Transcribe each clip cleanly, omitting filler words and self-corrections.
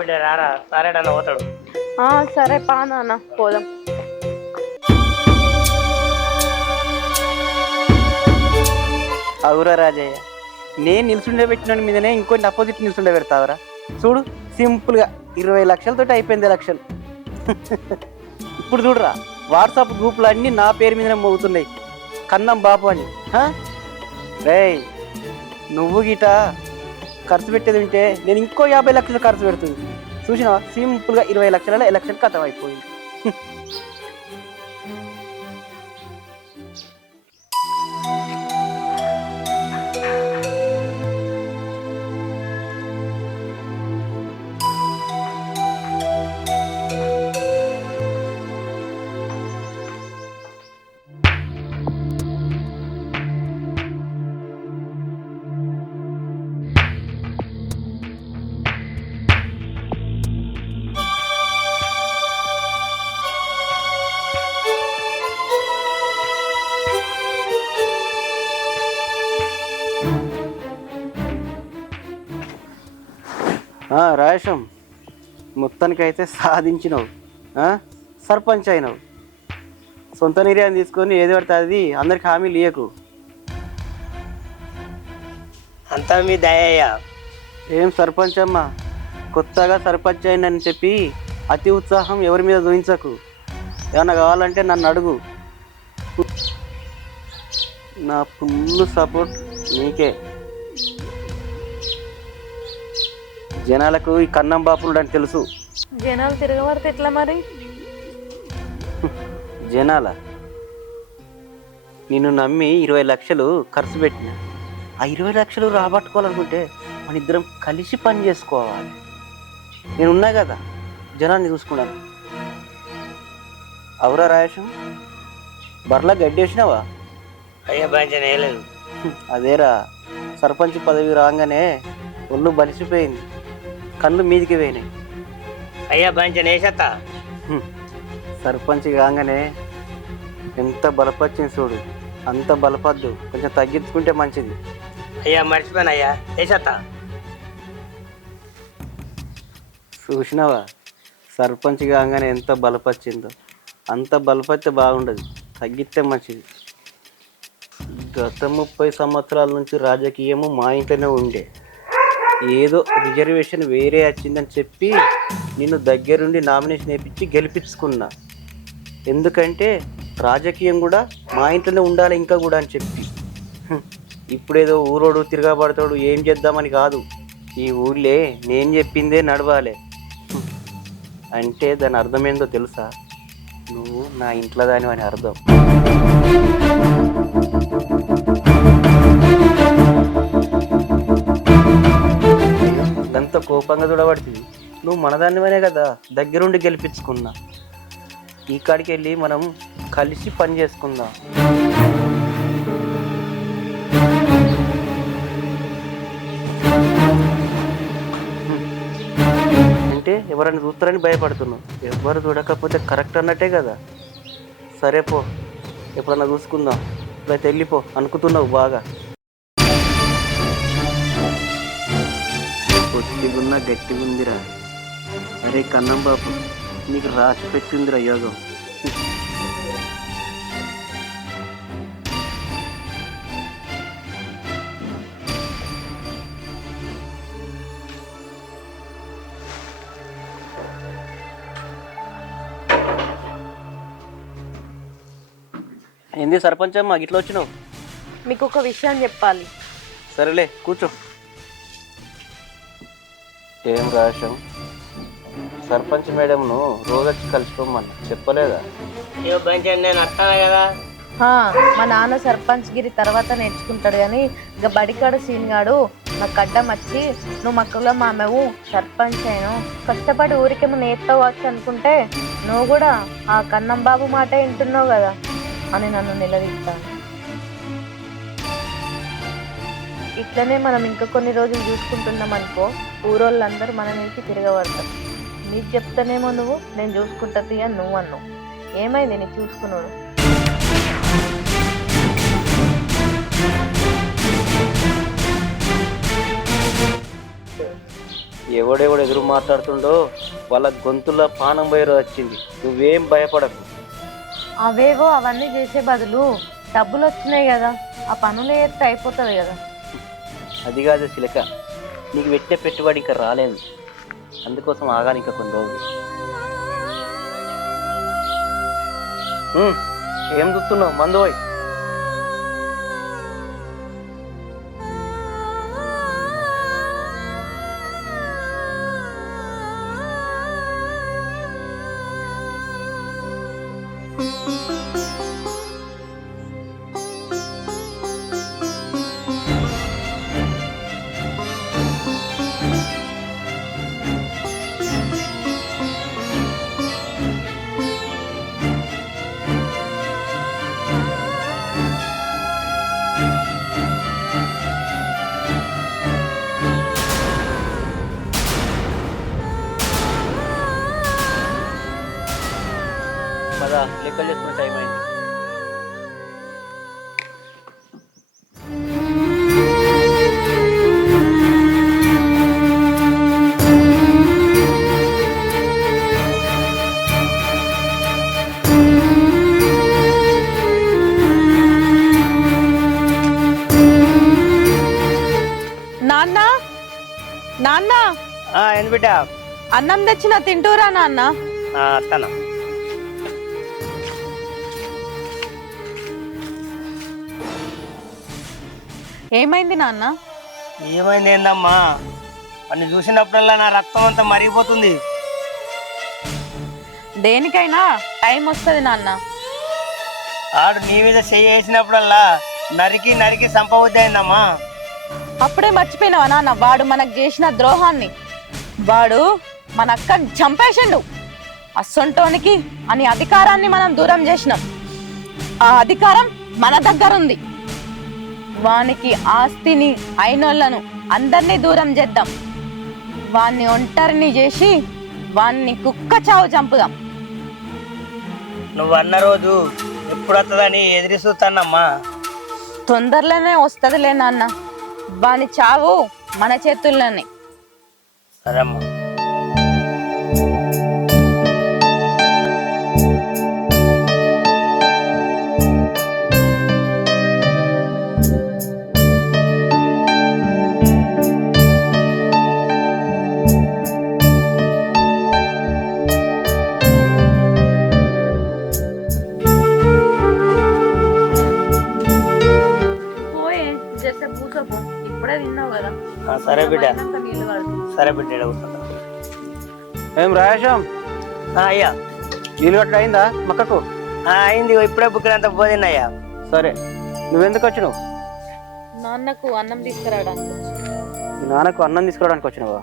బిడ్డ రారా సారేడన్న పోతాడు. సరే పా నాన్న పోదాం. అవురా రాజయ్య, నేను నిల్చుండే పెట్టిన మీదనే ఇంకొన్ని అపోజిట్ నిల్చుండే పెడతావరా. చూడు సింపుల్గా 20 లక్షలతోటి అయిపోయింది లక్షలు. ఇప్పుడు చూడరా వాట్సాప్ గ్రూపులు అన్నీ నా పేరు మీదనే మోగుతున్నాయి, కన్నం బాపు అని. రేయ్ నువ్వు గిట ఖర్చు పెట్టేది ఉంటే నేను ఇంకో 50 లక్షలు ఖర్చు పెడుతుంది. చూసినావా సింపుల్గా 20 లక్షలలో ఎలక్షన్ ఖతం అయిపోయింది. రాయేశం, మొత్తానికైతే సాధించినావు, సర్పంచ్ అయినావు. సొంత నిర్ణయం తీసుకొని ఏది పడితే అది అందరికి హామీలు ఇయ్యకు. అంతా మీ దయ్యా. ఏం సర్పంచ్ అమ్మా, కొత్తగా సర్పంచ్ అయిందని చెప్పి అతి ఉత్సాహం ఎవరి మీద చూపించకు. ఏమన్నా కావాలంటే నన్ను అడుగు, నా ఫుల్ సపోర్ట్ నీకే. జనాలకు ఈ కన్నం బాపులు అని తెలుసు. జనాలు తిరగబడితే ఎట్లా మరి? జనాల నిన్ను నమ్మి 20 లక్షలు ఖర్చు పెట్టిన. ఆ 20 లక్షలు రాబట్టుకోవాలనుకుంటే మన ఇద్దరం కలిసి పని చేసుకోవాలి. నేను ఉన్నా కదా జనాన్ని చూసుకున్నాను. అవురా రాయేశం, బర్లా గడ్డి వేసినావా? అయ్యా బాంచన వేయలేదు. అదేరా సర్పంచ్ పదవి రాగానే ఒళ్ళు బలిసిపోయింది, కళ్ళు మీదికి పోయినాయి. అయ్యా బాంచన వేసేస్తా. సర్పంచ్ కాగానే ఎంత బలపచ్చింది చూడు, అంత బలపద్దు, కొంచెం తగ్గించుకుంటే మంచిది. అయ్యా మర్చిపోయాను అయ్యా, వేసేస్తా. చూసినావా సర్పంచ్ కాగానే ఎంత బలపచ్చిందో, అంత బలపడితే బాగుండదు, తగ్గిస్తే మంచిది. గత 30 సంవత్సరాల నుంచి రాజకీయము మా ఇంట్లోనే ఉండే. ఏదో రిజర్వేషన్ వేరే వచ్చిందని చెప్పి నిన్ను దగ్గరుండి నామినేషన్ వేయించి గెలిపించుకున్నా. ఎందుకంటే రాజకీయం కూడా మా ఇంట్లోనే ఉండాలి ఇంకా కూడా అని చెప్పి. ఇప్పుడేదో ఊరోడు తిరగబడతాడు ఏం చేద్దామని కాదు, ఈ ఊళ్ళే నేను చెప్పిందే నడవాలి. అంటే దాని అర్థం ఏందో తెలుసా? నువ్వు నా ఇంట్లో దాని అని అర్థం. అంత కోపంగా చూడబడుతుంది. నువ్వు మనదానివనే కదా దగ్గరుండి గెలిపించుకున్నా. ఈ కాడికి వెళ్ళి మనం కలిసి పని చేసుకుందాం. అంటే ఎవరైనా చూస్తారని భయపడుతున్నావు. ఎవరు చూడకపోతే కరెక్ట్ అన్నట్టే కదా. సరే పో, ఎప్పుడన్నా చూసుకుందాం. ఇప్పుడైతే వెళ్ళిపో, అనుకుతున్నావు బాగా. పొట్టిగున్నా గట్టిగుందిరా. అరే కన్నం బాబు, నీకు రాసి పెట్టిందిరా యోగం. ఏంది సర్పంచ్ అమ్మా ఇట్లా వచ్చినావు? మీకు ఒక విషయం చెప్పాలి. సరేలే కూర్చో. ఏం రాశాం? సర్పంచ్ మేడంను రోజొచ్చి కలిసిపోమన్నా చెప్పలేదా? అయ్యో బాంచన నేను అట్టాను కదా. మా నాన్న సర్పంచ్ గిరి తర్వాత నేర్చుకుంటాడు కానీ ఇక బడికాడు సీన్గాడు నాకు అడ్డం వచ్చి నువ్వు మక్కలో మామేవు సర్పంచ్ అయిను కష్టపడి ఊరికేమో నేర్పవచ్చు అనుకుంటే నువ్వు కూడా ఆ కన్నం బాబు మాట వింటున్నావు కదా అని నన్ను నిలదీస్తాను. ఇట్లనే మనం ఇంకా కొన్ని రోజులు చూసుకుంటున్నాం అనుకో, ఊరోళ్ళందరూ మన నుంచి తిరగబడతారు. నీకు చెప్తానేమో నువ్వు నేను చూసుకుంటుంది అని నువ్వు అన్నావు. ఏమైంది నీ చూసుకున్నాడు? ఎవడెవడు ఎదురు మాట్లాడుతుండో వాళ్ళ గొంతులో పానం పోయే రోజు వచ్చింది. నువ్వేం భయపడకు. అవేవో అవన్నీ చేసే బదులు డబ్బులు వచ్చినాయి కదా, ఆ పనులు చేస్తే అయిపోతుంది కదా. అది కాదు చిలక, నీకు పెట్టే పెట్టుబడి ఇంకా రాలేదు, అందుకోసం ఆగాలి ఇంకా కొన్ని రోజులు. ఏం చూస్తున్నావు? మందు పోయి. పదా, లెక్కలు చేసుకునే టైం అయింది. నాన్న, నాన్న, ఏంది బిడ్డ? అన్నం తెచ్చిన తింటూరా నాన్న? అత్తనా. ఏమైంది నాన్న? ఏమైంది ఏందమ్మా? అన్ని చూసినప్పుడల్లా నా రక్తం అంతా మరిగిపోతుంది. దేనికైనా టైం వస్తుంది నాన్న. ఆడు నీ మీద చెయ్యి వేసినప్పుడల్లా నరికి నరికి సంపవద్దు అయిందమ్మా. అప్పుడే మర్చిపోయినావా నాన్న వాడు మనకు చేసిన ద్రోహాన్ని? వాడు మన అక్కని చంపేసిండు. అస్సొంటోనికి అని అధికారాన్ని మనం దూరం చేసినాం. ఆ అధికారం మన దగ్గర ఉంది. వానికి ఆస్తిని అయినోళ్లను అందరినీ దూరం చేద్దాం. వాన్ని ఒంటరిని చేసి వాన్ని కుక్క చావు చంపుదాం. నువ్వు అన్న రోజు ఎప్పుడు వస్తుందని ఎదిరి చూస్తానమ్మా. తొందరలోనే వస్తుందిలే నాన్న. వాని చావు మన చేతుల్లోనే. సరే అమ్మా. ఇప్పుడే తిన్నావు కదా. సరే బిడ్డ. నీళ్ళు కడుగు. సరే బిడ్డ, ఈడ కూర్చుంటా. ఏం రాయేశం, అయ్యా నీళ్ళు గట్ట అయిందా మక్కకు? అయింది, ఇప్పుడే బుక్కినంత పోదిన్నయ్యా. సరే, నువ్వెందుకు వచ్చినావు? నాన్నకు అన్నం తీసుకురావడానికి. మీ నాన్నకు అన్నం తీసుకురావడానికి వచ్చినావా?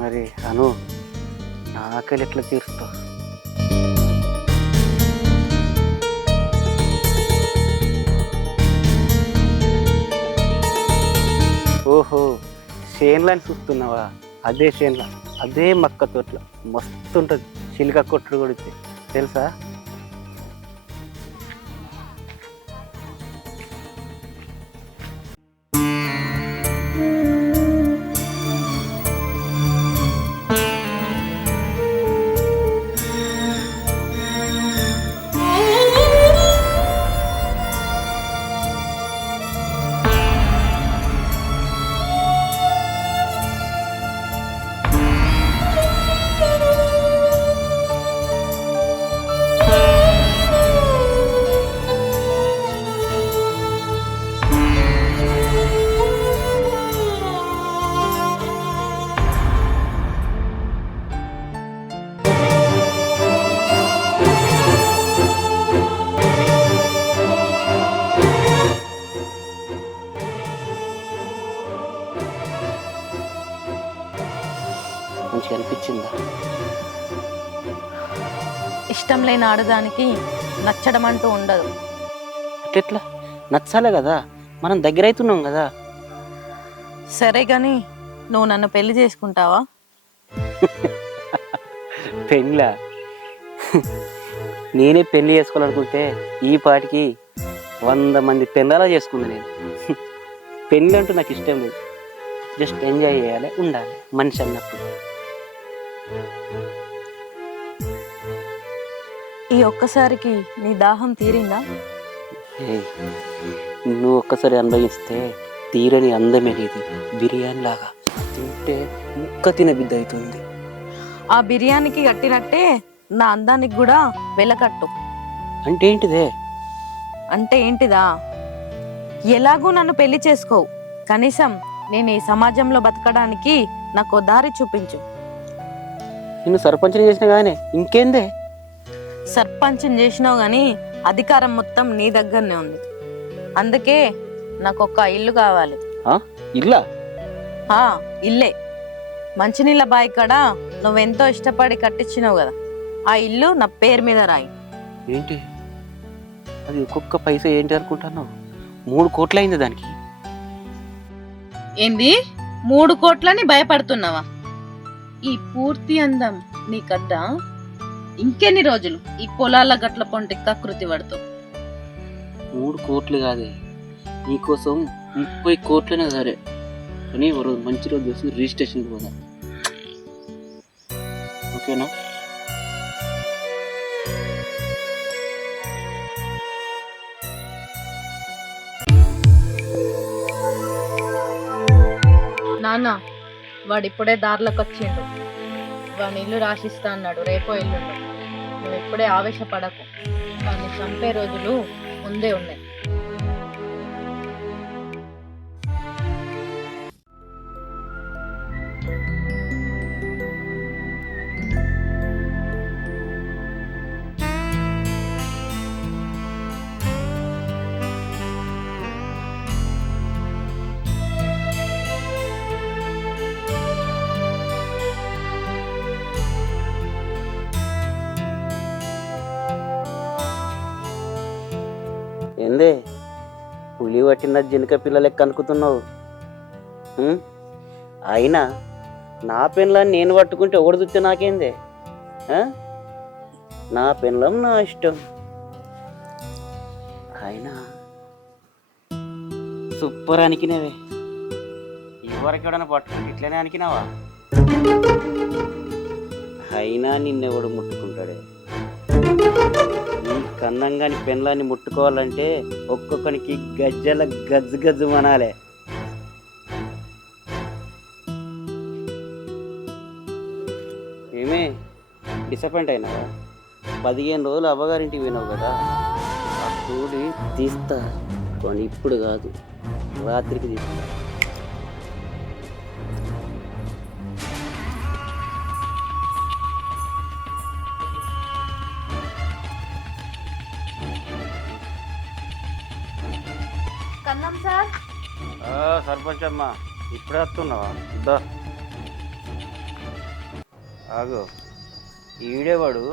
మరి అను, నా ఆకలి ఎట్లా తీరుస్తావు? ఓహో, చేన్లని చూస్తున్నావా? అదే చేన్ల, అదే మక్క తోట్ల మస్తు ఉంటుంది. చిలుక కొట్టుడు కొడితే తెలుసా? మంచిగా అనిపించిందా? ఇష్టం లేని ఆడదానికి నచ్చడం అంటూ ఉండదు. అట్లా నచ్చాలే కదా, మనం దగ్గర అవుతున్నాం కదా. సరే గాని నువ్వు నన్ను పెళ్లి చేసుకుంటావా? పెళ్ళా? నేనే పెళ్లి చేసుకోవాలనుకుంటే ఈ పాటికి 100 మంది పెళ్ళాలా చేసుకుంది నేను. పెళ్ళి అంటూ నాకు ఇష్టం లేదు. జస్ట్ ఎంజాయ్ చేయాలి, ఉండాలి మనిషి అన్నప్పుడు. ఈ ఒక్కసారికి నీ దాహం తీరిందా? ఏ నువ్వు ఒక్కసారి అనుభవిస్తే తీరని అందమే నీది. బిర్యానీ లాగా తింటే ముక్క తిన బిడ్డ అవుతుంది. ఆ బిర్యానీకి కట్టినట్టే నా అందానికి కూడా వెలకట్టు. అంటే ఏంటిదే? అంటే ఏంటిదా? ఎలాగూ నన్ను పెళ్లి చేసుకోవు, కనీసం నేను ఈ సమాజంలో బతకడానికి నాకు దారి చూపించు. నిన్ను సర్పంచ్ని చేసిన కానీ ఇంకేందే? సర్పంచ్ని చేసినావు కానీ అధికారం మొత్తం నీ దగ్గరనే ఉంది. అందుకే నాకు ఒక ఇల్లు కావాలి. ఇల్లా? ఇల్లే. మంచినీళ్ళ బావి కాడ నువ్వెంతో ఇష్టపడి కట్టించినావు కదా, ఆ ఇల్లు నా పేరు మీద రాయి. ఏంటి అది? ఒక్కొక్క పైసా ఏంటి అనుకుంటాను? 3 కోట్లు అయింది దానికి. ఏంది 3 కోట్లని భయపడుతున్నావా? ఈ పూర్తి అందం నీకద్దా? ఇంకెన్ని రోజులు ఈ పొలాల గట్ల పొంటి కకృతి పడుతావు? 3 కోట్లు కాదే, నీకోసం 30 కోట్లనే సరే, కానీ ఒక రోజు మంచి రోజు చూసి రిజిస్ట్రేషన్కి పోదా. ఓకేనా? నాన్న, వాడు ఇప్పుడే దారిలోకి వచ్చిండు. వాడిని ఇల్లు రాసిస్తా అన్నాడు, రేపో ఇల్లు. నువ్వు ఇప్పుడే ఆవేశపడకు, వాడిని చంపే రోజులు ముందే ఉన్నాయి. ఏందే పులి పట్టిన జినక పిల్ల లెక్క అనుకుతున్నావు? అయినా నా పెన్లాన్ని నేను పట్టుకుంటే ఒకటి చూస్తే నాకేందే? నా పెన్లం నా ఇష్టం. అయినా సూపర్ అనికినవే. ఎవరికెవడన్నా పట్టుకుంటే ఇట్లనే అనికినావా? అయినా నిన్నెవడు ముట్టుకుంటాడే? ఈ కన్నంగాని పెన్లాన్ని ముట్టుకోవాలంటే ఒక్కొక్కనికి గజ్జల గజ్జు గజ్జు మనాలే. ఏమే డిసప్పాయింట్ అయినావా? 15 రోజులు అవ్వగారింటికి పోయినావు కదా, ఆ చూడి తీస్తా. కానీ ఇప్పుడు కాదు, రాత్రికి తీస్తా. కన్నం సార్. సర్పంచ్ అమ్మా, ఇప్పుడే వస్తున్నావా? దా ఆగు. ఈడేవాడు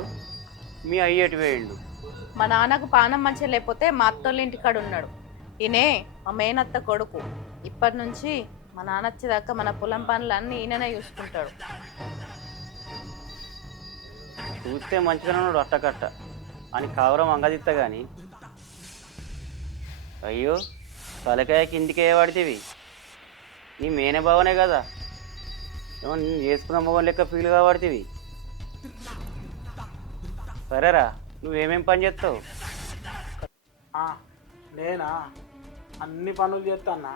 మీ అయ్యేటి వేయండు. మా నాన్నకు పానం మంచిగా లేకపోతే మా అత్తోళ్ళ ఇంటికాడ ఉన్నాడు. ఈయనే మా మేనత్త కొడుకు. ఇప్పటి నుంచి మా నాన్న వచ్చేదాకా మన పొలం పనులన్నీ ఈయననే చూసుకుంటాడు. చూస్తే మంచిగానే ఉన్నాడు అట్టకట్ట అని కావరం అంగదిస్తా కానీ, అయ్యో తలకాయ కిందికే వాడితేవి. నీ మేనే బావనే కదా, ఏమో నేను చేసుకున్న మొగం లెక్క ఫీల్ కాబడితేవి. సరేరా, నువ్వేమేం పని చేస్తావు? నేనా అన్ని పనులు చేస్తానా?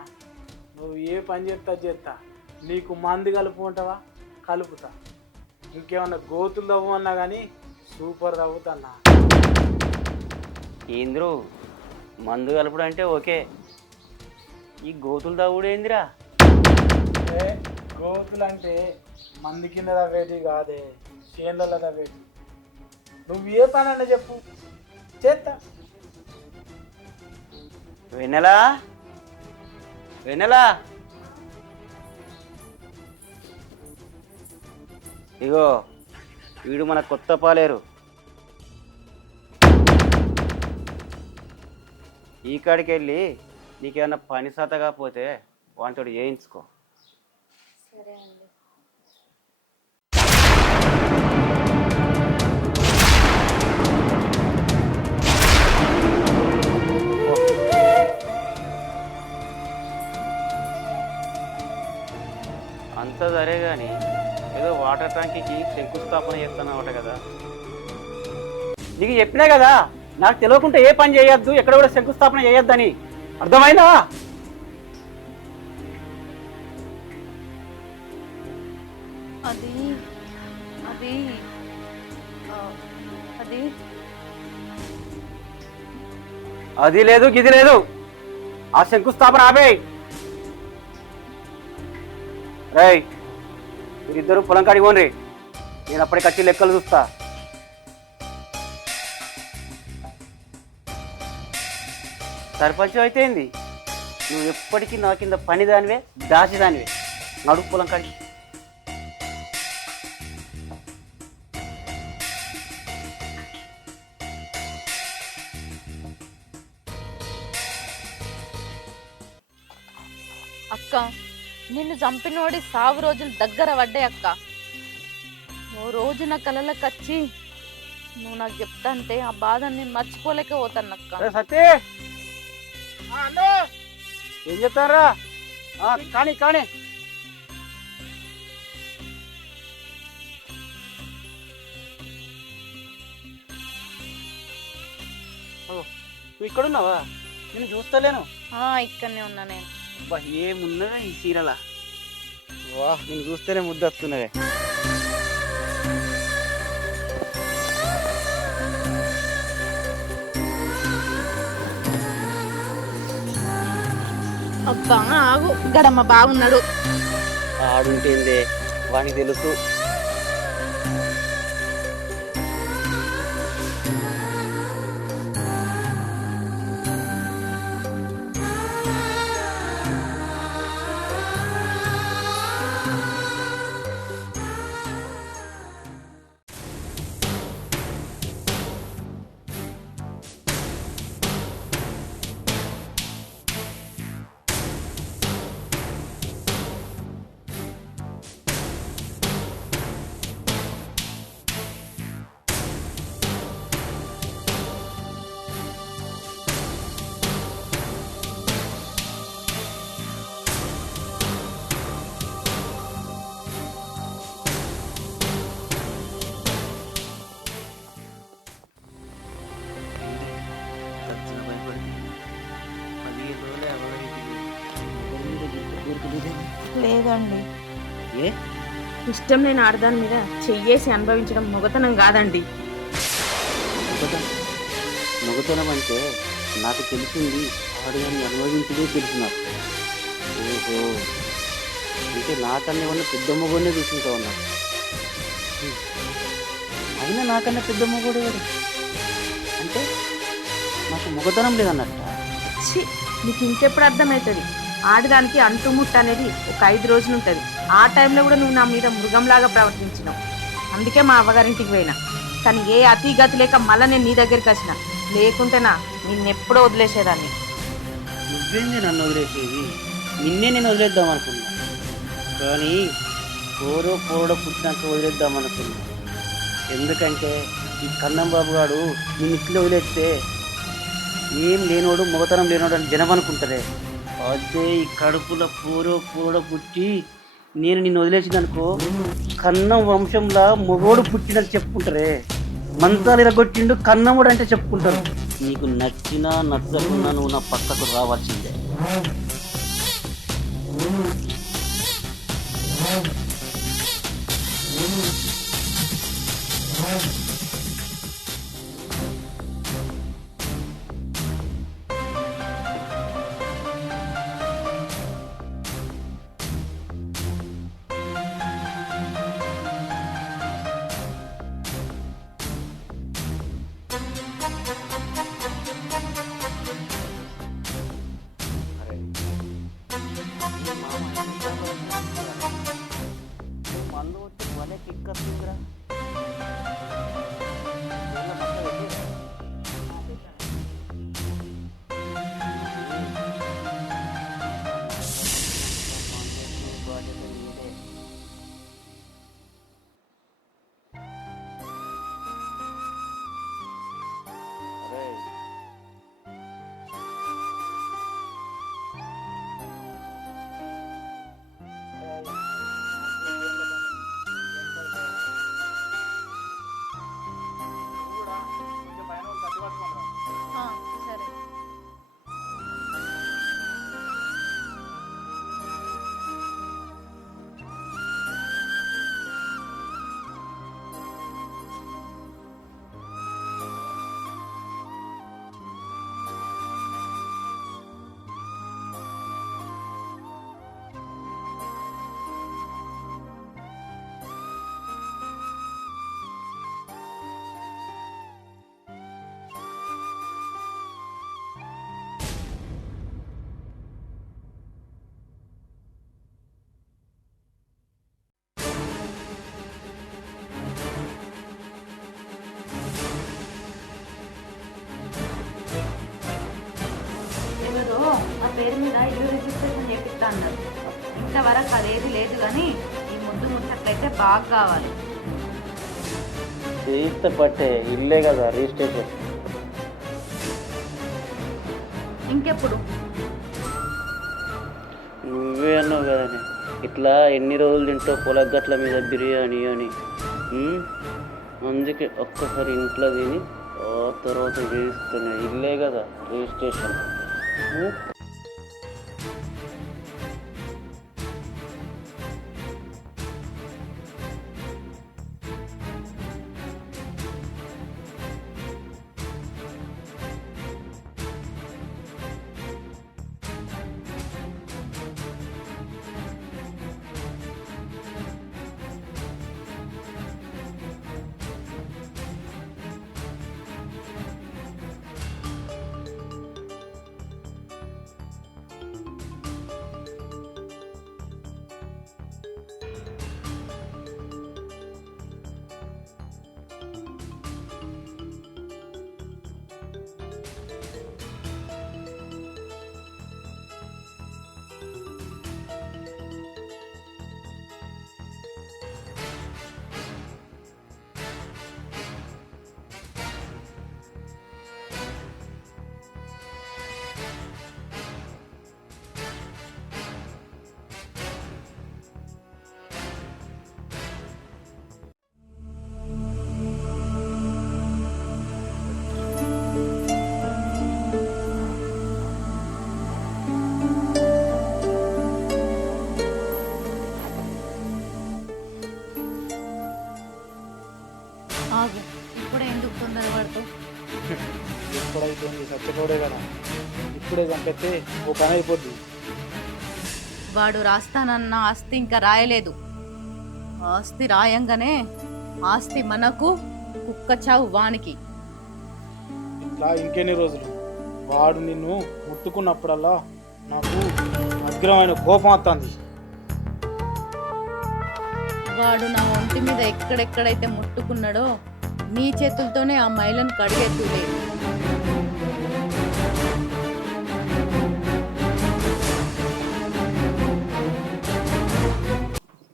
నువ్వు ఏ పని చేస్తా. నీకు మందు కలుపుకుంటావా? కలుపుతా. ఇంకేమన్నా గోతులు తవ్వమన్నా కానీ సూపర్ తవ్వుతాన్నా. ఏంద్రు మందు కలుపుడు అంటే ఓకే, ఈ గోతులు తవ్వుడు ఏందిరా? గోతులు అంటే మంది కింద తవ్వేటి కాదే, చేనులలో తవ్వేటి. నువ్వు ఏ పని అన్నా చెప్పు, చేస్తా. వెన్నెలా, వెన్నెలా, ఇగో వీడు మన కొత్త పాలేరు. ఈ కాడికి వెళ్ళి నీకేమన్నా పని సత కాకపోతే వాటితో చేయించుకో. సరే అండి. వాటర్ ట్యాంకీకి శంకుస్థాపన చేస్తున్నావట కదా. నీకు చెప్పినా కదా నాకు తెలియకుంటే ఏ పని చేయొద్దు, ఎక్కడ కూడా శంకుస్థాపన చేయొద్దని. అర్థమైందా? అది అది ఆ, అది అది లేదు గిది లేదు, ఆ శంకుస్థాపన ఆపేయ్. రై మీరిద్దరు పొలం కాడికి పోండి, నేను అప్పటికి వచ్చి లెక్కలు చూస్తా. సర్పంచ్ అయితే ఏంది, నువ్వు ఎప్పటికీ నా కింద పనిదానివే దాచిదానివే. నడుపు పొలం కాడికి. అక్క, నిన్ను చంపినోడి సాగు రోజులు దగ్గర పడ్డాయి అక్క. ఓ రోజు నా కళ్ళకి వచ్చి నువ్వు నాకు చెప్తా అంటే ఆ బాధ నేను మర్చిపోలేక పోతాను అక్క. సత్య ఏం చెప్తారా? కానీ కానీ నువ్వు ఇక్కడున్నావా? నేను చూస్తలేను. ఇక్కడనే ఉన్నా నేను. ఏమున్నదా ఈ చీరలా? వా, నేను చూస్తేనే ముద్దొస్తున్నదే. అబ్బా ఆగు, గడమ్మ బాగున్నాడు. ఆడుంటేందే వానికి తెలుసు. లేదండి, ఏ ఇష్టం లేని ఆడదాని మీద చెయ్యేసి అనుభవించడం మొగతనం కాదండి. మొగతనం అంటే నాకు తెలిసింది ఆడదాన్ని అనుభవించదే తెలుసు నాకు. ఓహో, అంటే నాకన్నా ఏమన్నా పెద్ద మొగోనే చూసుకుంటా ఉన్నా. అయినా నాకన్నా పెద్ద మొగోడు ఎవరు? అంటే నాకు మొగతనం లేదన్నట్ట. నీకు ఇంకెప్పుడు అర్థమవుతుంది? ఆడదానికి అంటుముట్టు అనేది ఒక 5 రోజులు ఉంటుంది. ఆ టైంలో కూడా నువ్వు నా మీద మృగంలాగా ప్రవర్తించినావు. అందుకే మా అవ్వగారింటికి పోయినా. కానీ ఏ అతి గతి లేక మళ్ళీ నేను నీ దగ్గరికి వచ్చిన. లేకుంటేనా నిన్నెప్పుడో వదిలేసేదాన్ని. నువ్వేంది నన్ను వదిలేసేది? నిన్నే నేను వదిలేద్దాం అనుకున్నా, కానీ పోరో పుట్టినాక వదిలేద్దాం అనుకున్నా. ఎందుకంటే ఈ కన్నం బాబు గారు నిన్ను ఇట్లా వదిలేస్తే ఏం లేనోడు మొగతనం లేనోడు అని జనం అనుకుంటారే. అదే ఈ కడుపులో పోరో పుట్టి నేను నిన్ను వదిలేసిందనుకో, కన్నం వంశంలో మొగోడు పుట్టినని చెప్పుకుంటారే. మంచాలు ఇరగొట్టిండు కన్నముడు అంటే చెప్పుకుంటారు. నీకు నచ్చినా నచ్చకున్నా నువ్వు నా పక్కకు రావాల్సిందే. ఇంతవరకు అదేది లేదు కానీ ఈ ముద్దు ముచ్చట్లయితే బాగా కావాలి. చేయిస్తే పట్టే ఇల్లే కదా రిజిస్ట్రేషన్. ఇంకెప్పుడు? నువ్వే అన్నావు కదనే ఇట్లా ఎన్ని రోజులు తింటావు పొలగట్ల మీద బిర్యానీ అని. అందుకే ఒక్కసారి ఇంట్లో తిని ఆ తర్వాత చేయిస్తున్నా. ఇల్లే కదా రిజిస్ట్రేషన్. ఆగు, ఇప్పుడే ఎందుకు తొందరపడతావు? ఎప్పుడైతే సచ్చటోడే కదా, ఇప్పుడే చంపితే ఓ పని అయిపోద్ది. వాడు రాస్తానన్న ఆస్తి ఇంకా రాయలేదు. ఆస్తి రాయంగానే ఆస్తి మనకు, కుక్క చావు వానికి. ఇట్లా ఇంకెన్ని రోజులు? వాడు నిన్ను ముట్టుకున్నప్పుడల్లా నాకు అగ్రమైన కోపం వస్తుంది. వాడు నా ఒంటి మీద ఎక్కడెక్కడైతే ముట్టుకున్నాడో నీ చేతులతోనే ఆ మైలను కడిగేతులే.